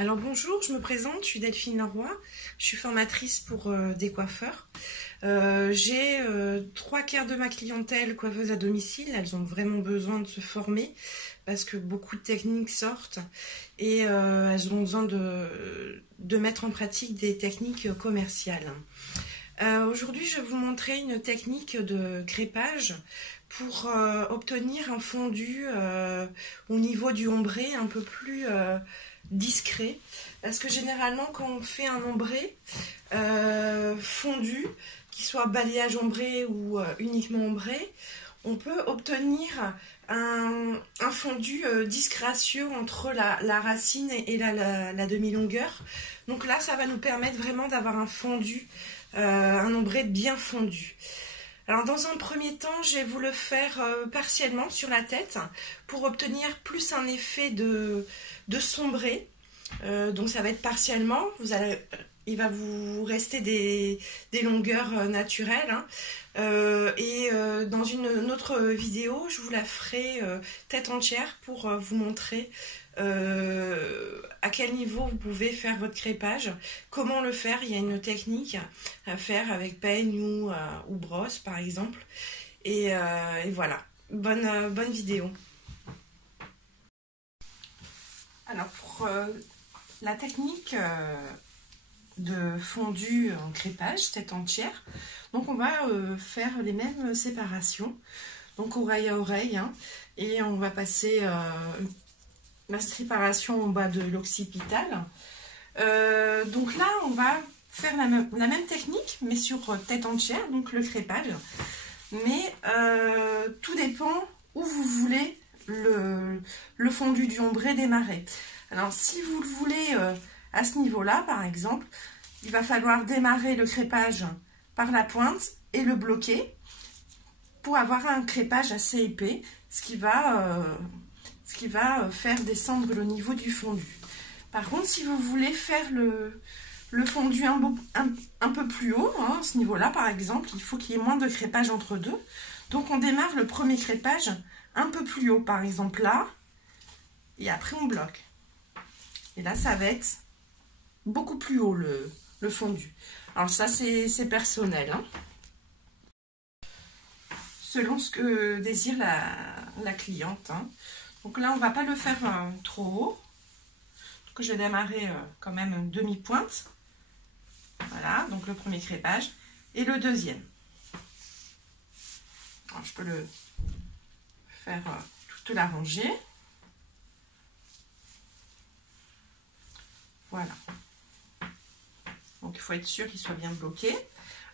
Alors bonjour, je me présente, je suis Delphine Leroy, je suis formatrice pour des coiffeurs. J'ai 3/4 de ma clientèle coiffeuse à domicile, elles ont vraiment besoin de se former parce que beaucoup de techniques sortent et elles ont besoin de mettre en pratique des techniques commerciales. Aujourd'hui, je vais vous montrer une technique de crépage pour obtenir un fondu au niveau du ombré un peu plus discret. Parce que généralement, quand on fait un ombré fondu, qu'il soit balayage ombré ou uniquement ombré, on peut obtenir un fondu disgracieux entre la racine et la demi-longueur. Donc là, ça va nous permettre vraiment d'avoir un fondu, un ombré bien fondu. Alors dans un premier temps, je vais vous le faire partiellement sur la tête pour obtenir plus un effet de sombré. Donc ça va être partiellement, il va vous rester des longueurs naturelles. Dans une autre vidéo, je vous la ferai tête entière pour vous montrer à quel niveau vous pouvez faire votre crépage, comment le faire. Il y a une technique à faire avec peigne ou brosse par exemple. Et voilà, bonne vidéo. Alors pour la technique de fondu en crépage, tête entière, donc on va faire les mêmes séparations, donc oreille à oreille, hein, et on va passer la séparation en bas de l'occipital. Donc là, on va faire la même technique, mais sur tête entière, donc le crépage. Mais tout dépend où vous voulez le fondu du ombré démarrer. Alors, si vous le voulez à ce niveau-là, par exemple, il va falloir démarrer le crépage par la pointe et le bloquer pour avoir un crépage assez épais, ce qui va faire descendre le niveau du fondu. Par contre, si vous voulez faire le fondu un peu plus haut, hein, à ce niveau-là par exemple, il faut qu'il y ait moins de crépage entre deux. Donc on démarre le premier crépage un peu plus haut, par exemple là, et après on bloque. Et là, ça va être beaucoup plus haut le fondu. Alors ça, c'est personnel, hein, selon ce que désire la cliente, hein. Donc là, on ne va pas le faire trop haut. Donc je vais démarrer quand même une demi-pointe. Voilà, donc le premier crépage. Et le deuxième. Alors, je peux le faire toute la rangée. Voilà. Donc il faut être sûr qu'il soit bien bloqué.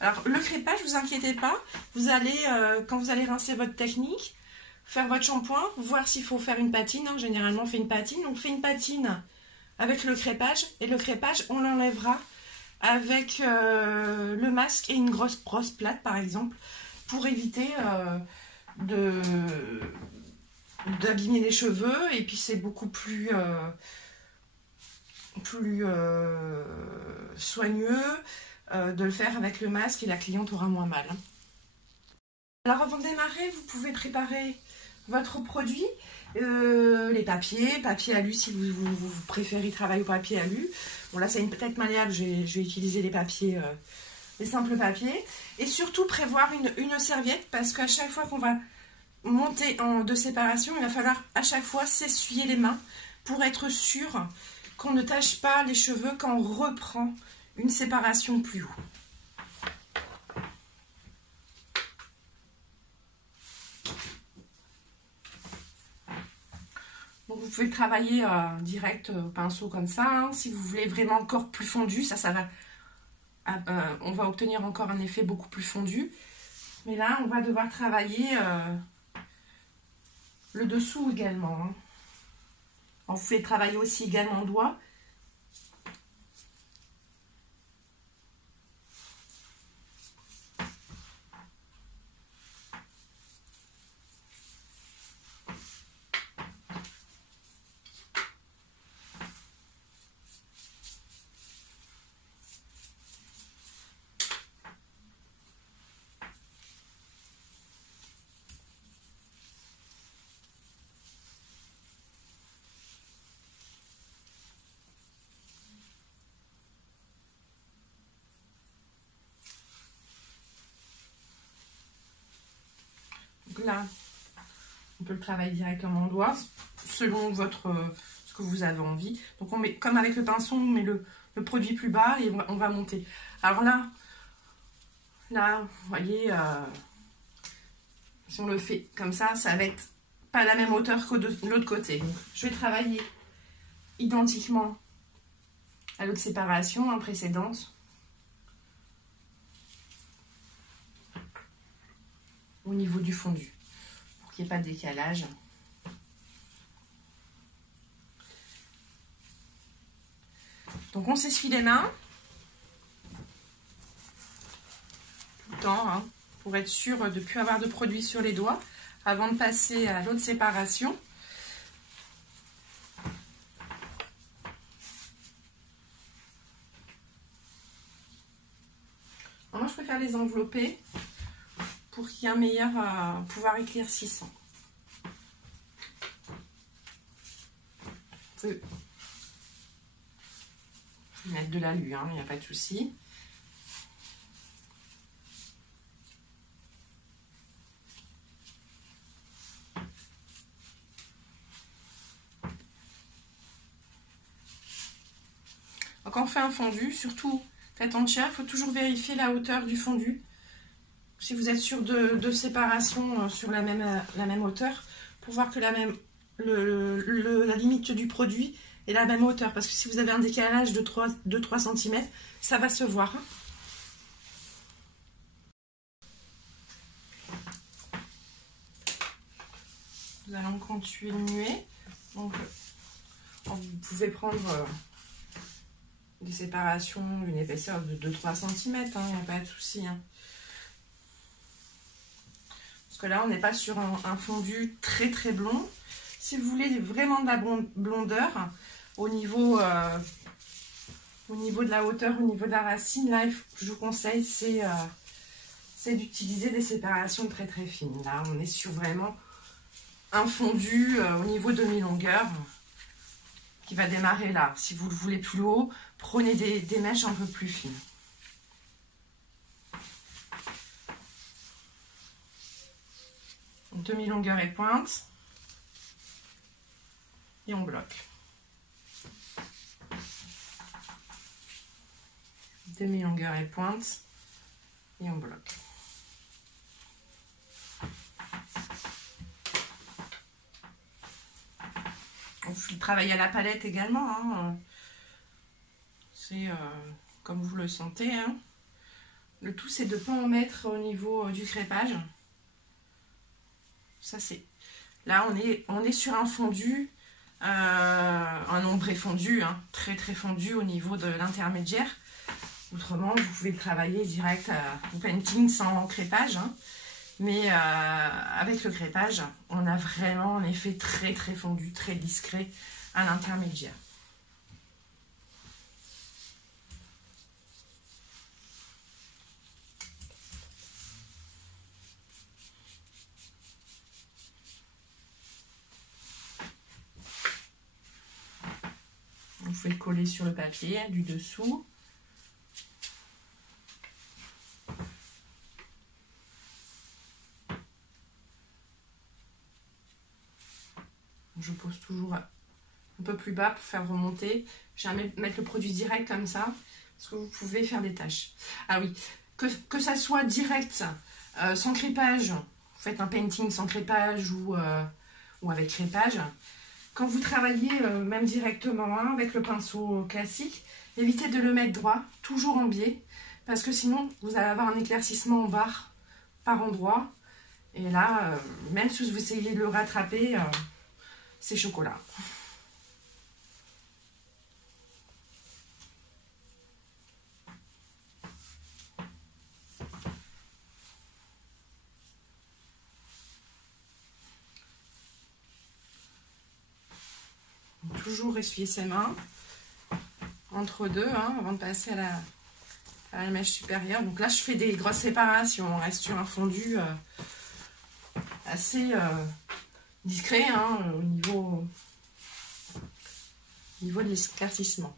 Alors le crépage, ne vous inquiétez pas. Vous allez, quand vous allez rincer votre technique, faire votre shampoing, voir s'il faut faire une patine, hein. Généralement on fait une patine, donc on fait une patine avec le crépage, et le crépage on l'enlèvera avec le masque et une grosse brosse plate par exemple, pour éviter d'abîmer les cheveux, et puis c'est beaucoup plus soigneux de le faire avec le masque, et la cliente aura moins mal, hein. Alors avant de démarrer, vous pouvez préparer votre produit, les papiers alu si vous préférez travailler au papier alu. Bon là c'est une tête malléable, je vais utiliser les papiers, les simples papiers. Et surtout prévoir une serviette, parce qu'à chaque fois qu'on va monter en deux séparations, il va falloir à chaque fois s'essuyer les mains pour être sûr qu'on ne tâche pas les cheveux quand on reprend une séparation plus haut. Donc vous pouvez travailler direct au pinceau comme ça, hein. Si vous voulez vraiment encore plus fondu, ça va, on va obtenir encore un effet beaucoup plus fondu. Mais là, on va devoir travailler le dessous également, hein. Alors, vous pouvez travailler aussi également au doigt. là, on peut le travailler directement en doigt, selon ce que vous avez envie. Donc on met, comme avec le pinceau, on met le produit plus bas et on va monter. Alors là, vous voyez, si on le fait comme ça va être pas la même hauteur que de l'autre côté. Donc, je vais travailler identiquement à l'autre séparation précédente. Au niveau du fondu, pour qu'il n'y ait pas de décalage. Donc on s'essuie les mains tout le temps, hein, pour être sûr de ne plus avoir de produit sur les doigts avant de passer à l'autre séparation. Alors moi je préfère les envelopper pour qu'il y ait un meilleur pouvoir éclaircissant. Vous pouvez mettre de l'alu, il n'y a pas de souci. Quand on fait un fondu, surtout tête entière, il faut toujours vérifier la hauteur du fondu. Si vous êtes sur deux séparations sur la même hauteur, pour voir que la limite du produit est la même hauteur. Parce que si vous avez un décalage de 3 cm, ça va se voir. Nous allons continuer. Donc, vous pouvez prendre des séparations d'une épaisseur de 2-3 cm, il n'y a pas de souci. Parce que là, on n'est pas sur un fondu très très blond. Si vous voulez vraiment de la blondeur, au niveau de la hauteur, au niveau de la racine, là, je vous conseille, c'est d'utiliser des séparations très très fines. Là, on est sur vraiment un fondu au niveau demi-longueur qui va démarrer là. Si vous le voulez plus haut, prenez des mèches un peu plus fines. Demi-longueur et pointe. Et on bloque. Demi-longueur et pointe. Et on bloque. On peut travailler à la palette également. C'est comme vous le sentez. Le tout, c'est de ne pas en mettre au niveau du crépage. Ça, c'est... Là, on est sur un fondu, un ombré fondu, très très fondu au niveau de l'intermédiaire. Autrement, vous pouvez le travailler direct au painting sans crépage. Mais avec le crépage, on a vraiment un effet très très fondu, très discret à l'intermédiaire. Vous pouvez le coller sur le papier du dessous. Je pose toujours un peu plus bas pour faire remonter. Jamais mettre le produit direct comme ça, parce que vous pouvez faire des taches. Ah oui, que ça soit direct, sans crépage, vous faites un painting sans crépage ou avec crépage. Quand vous travaillez même directement avec le pinceau classique, évitez de le mettre droit, toujours en biais, parce que sinon vous allez avoir un éclaircissement en barre par endroit. Et là, même si vous essayez de le rattraper, c'est chocolat. Toujours essuyer ses mains entre deux avant de passer à la mèche supérieure. Donc là, je fais des grosses séparations. On reste sur un fondu assez discret au niveau de l'éclaircissement.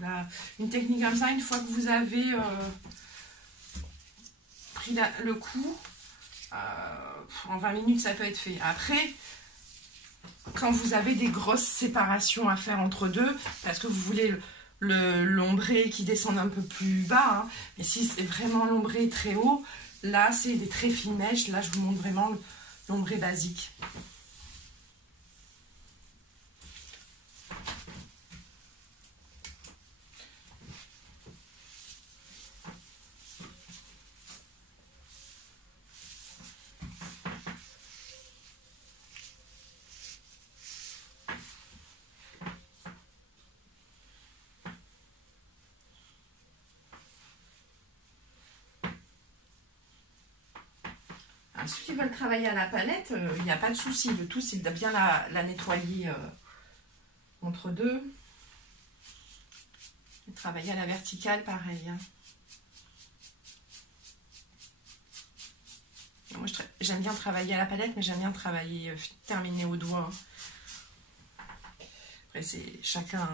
Là, une technique comme ça, une fois que vous avez pris le coup, en 20 minutes, ça peut être fait. Après, quand vous avez des grosses séparations à faire entre deux, parce que vous voulez l'ombré qui descend un peu plus bas, hein, mais si c'est vraiment l'ombré très haut, là, c'est des très fines mèches. Là, je vous montre vraiment l'ombré basique. Ceux qui veulent travailler à la palette, il n'y a pas de souci. Le tout, c'est de bien la nettoyer entre deux. Et travailler à la verticale, pareil. Hein. Moi, j'aime bien travailler à la palette, mais j'aime bien travailler, terminer au doigt. Après, c'est chacun...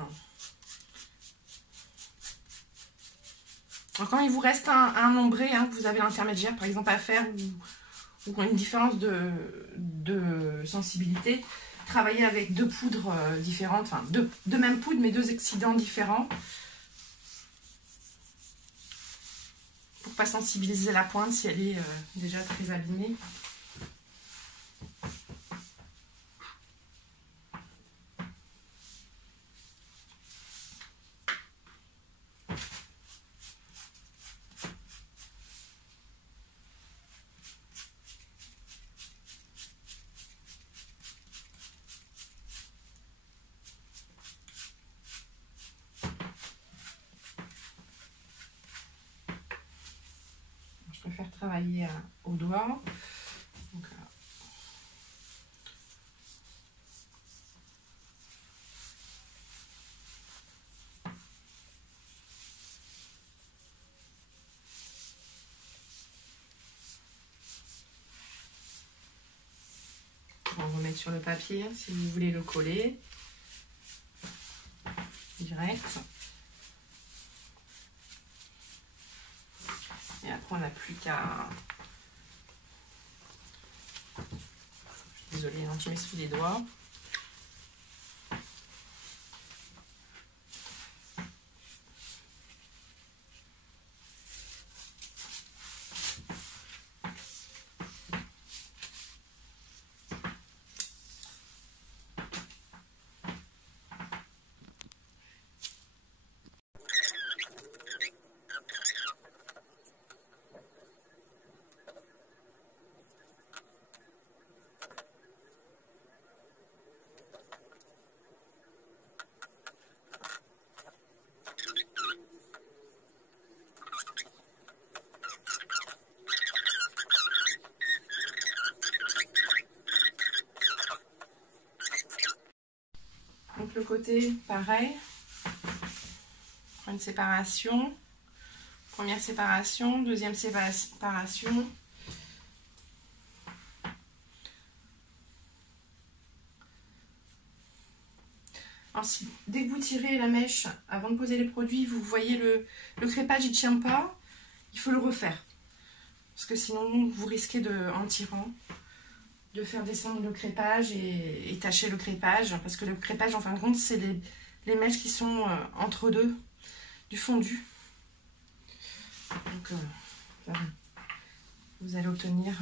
Alors, quand il vous reste un ombré, hein, que vous avez l'intermédiaire, par exemple, à faire, ou une différence de sensibilité, travailler avec deux poudres différentes, enfin deux mêmes poudres mais deux excidents différents pour pas sensibiliser la pointe si elle est déjà très abîmée. Je préfère travailler au doigt. Donc, on va remettre sur le papier si vous voulez le coller direct. Et après, on n'a plus qu'à... Désolée, hein, je m'essuie les doigts. Donc le côté, pareil, une séparation, première séparation, deuxième séparation. Alors, dès que vous tirez la mèche avant de poser les produits, vous voyez le crépage, il ne tient pas, il faut le refaire. Parce que sinon, vous risquez, en tirant, de faire descendre le crépage et tacher le crépage. Parce que le crépage, en fin de compte, c'est les mèches qui sont entre deux du fondu. Donc, vous allez obtenir...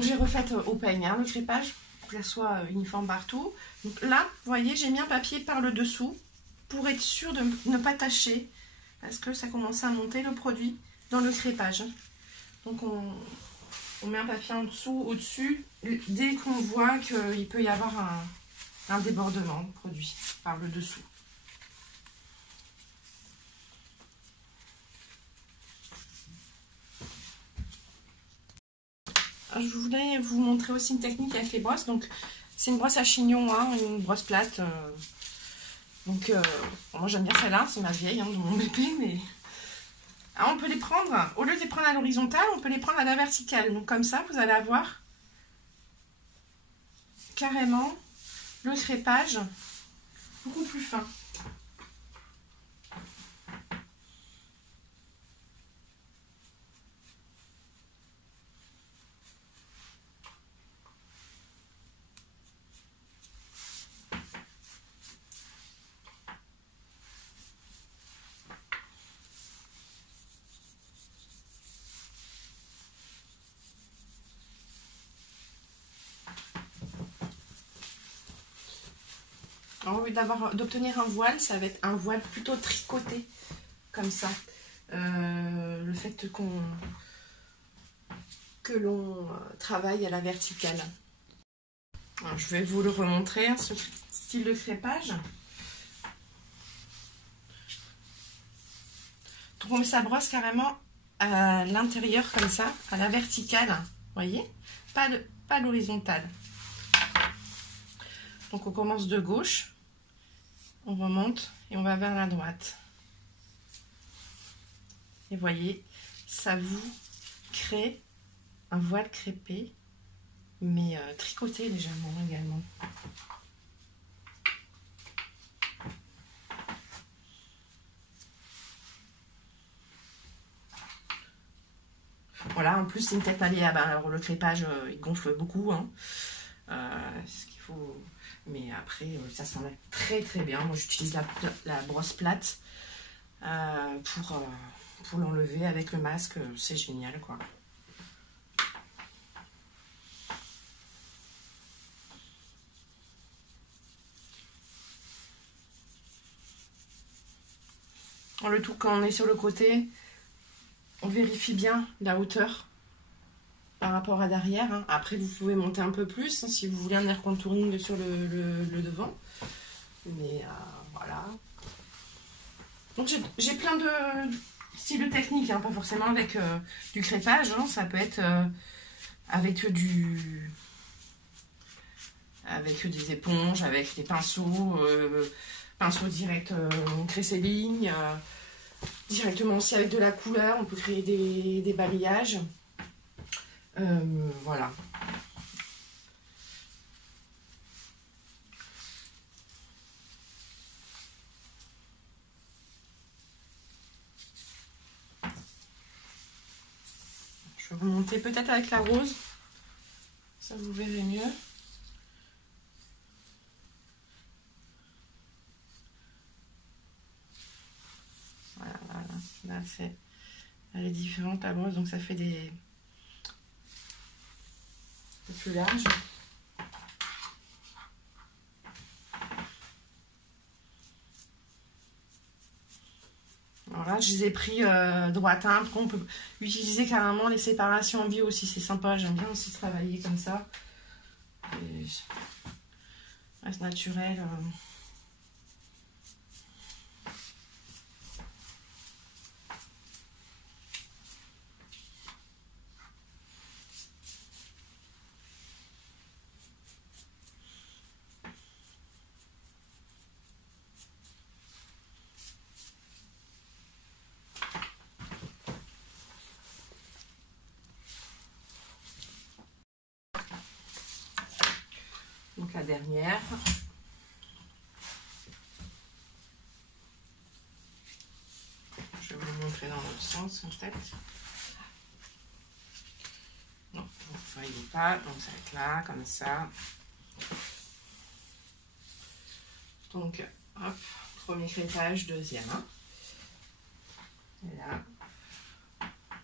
Donc j'ai refait au peigne le crépage pour que ça soit uniforme partout. Donc là, vous voyez, j'ai mis un papier par le dessous pour être sûr de ne pas tacher parce que ça commence à monter le produit dans le crépage. Donc on met un papier en dessous, au-dessus, dès qu'on voit qu'il peut y avoir un débordement de produit par le dessous. Je voulais vous montrer aussi une technique avec les brosses. Donc c'est une brosse à chignon, hein, une brosse plate. Donc moi j'aime bien celle-là, c'est ma vieille de mon BP, mais on peut les prendre, au lieu de les prendre à l'horizontale, on peut les prendre à la verticale. Donc comme ça, vous allez avoir carrément le crépage beaucoup plus fin. Alors, au lieu d'obtenir un voile, ça va être un voile plutôt tricoté, comme ça. Le fait que l'on travaille à la verticale. Alors, je vais vous le remontrer, hein, ce style de crépage. Donc on met sa brosse carrément à l'intérieur, comme ça, à la verticale. Vous voyez? Pas l'horizontale. Donc on commence de gauche, on remonte et on va vers la droite. Et voyez, ça vous crée un voile crêpé, mais tricoté légèrement également. Voilà, en plus c'est une tête malléable. Alors le crépage il gonfle beaucoup, hein. Ce qu'il faut. Mais après ça s'enlève très très bien. Moi j'utilise la brosse plate pour l'enlever avec le masque. C'est génial quoi. Le tout, quand on est sur le côté, on vérifie bien la hauteur par rapport à derrière. Hein. Après, vous pouvez monter un peu plus hein, si vous voulez un air contouring sur le devant. Mais voilà. Donc j'ai plein de styles de techniques, hein, pas forcément avec du crépage. Hein. Ça peut être avec des éponges, avec des pinceaux. Pinceau direct, on crée ses lignes. Directement aussi avec de la couleur, on peut créer des balayages. Voilà. Je vais remonter peut-être avec la rose. Ça vous verrez mieux. Là, elle est différente la brosse, donc ça fait des plus larges. Alors là, je les ai pris droitin. On peut utiliser carrément les séparations en bio aussi, c'est sympa. J'aime bien aussi travailler comme ça. Reste naturel. Donc la dernière. Je vais vous le montrer dans l'autre sens en fait. Non, vous ne voyez pas, donc ça va être là, comme ça. Donc, hop, premier crépage, deuxième. Hein. Et là,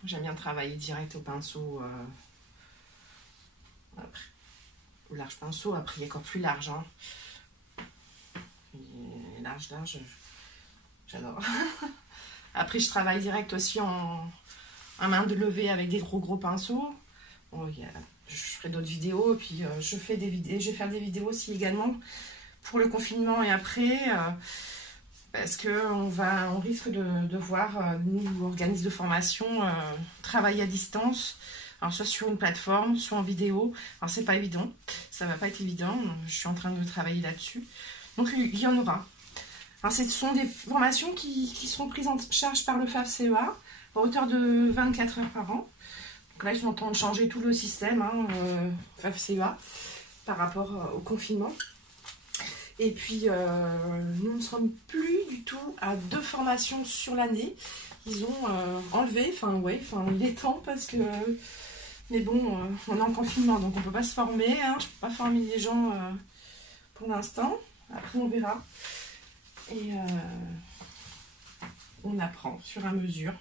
j'aime bien travailler direct au pinceau Après, le large pinceau, après il est encore plus large. Hein. Il est large, j'adore. Après, je travaille direct aussi en main de levée avec des gros pinceaux. Bon, je ferai d'autres vidéos, et puis je vais faire des vidéos aussi également pour le confinement et après, parce qu'on risque de voir, nous, organismes de formation, travailler à distance, alors soit sur une plateforme, soit en vidéo. Alors c'est pas évident, ça va pas être évident, je suis en train de travailler là-dessus. Donc il y en aura. Alors, ce sont des formations qui seront prises en charge par le FAFSEA à hauteur de 24 heures par an. Donc là, ils sont en train de changer tout le système FAFSEA par rapport au confinement. Et puis, nous ne sommes plus du tout à 2 formations sur l'année. Ils ont enlevé, il est temps parce que... mais bon, on est en confinement, donc on ne peut pas se former. Hein, je ne peux pas former les gens pour l'instant. Après, on verra. Et on apprend au fur et à mesure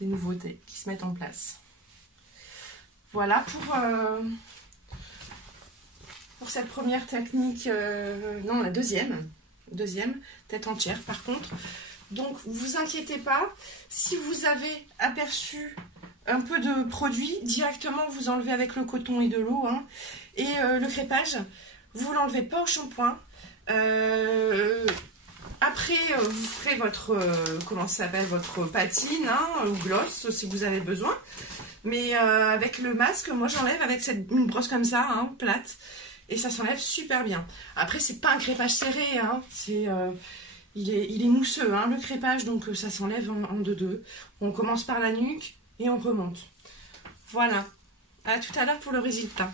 des nouveautés qui se mettent en place. Voilà pour cette première technique, non, la deuxième, tête entière par contre. Donc, vous inquiétez pas, si vous avez aperçu un peu de produit, directement vous enlevez avec le coton et de l'eau. Hein, et le crépage, vous ne l'enlevez pas au shampoing. Après, vous ferez votre, votre patine ou gloss si vous avez besoin. Mais avec le masque, moi j'enlève avec une brosse comme ça, hein, plate. Et ça s'enlève super bien. Après, c'est pas un crépage serré, hein, il est mousseux, hein, le crépage, donc ça s'enlève en deux. On commence par la nuque et on remonte. Voilà. À tout à l'heure pour le résultat.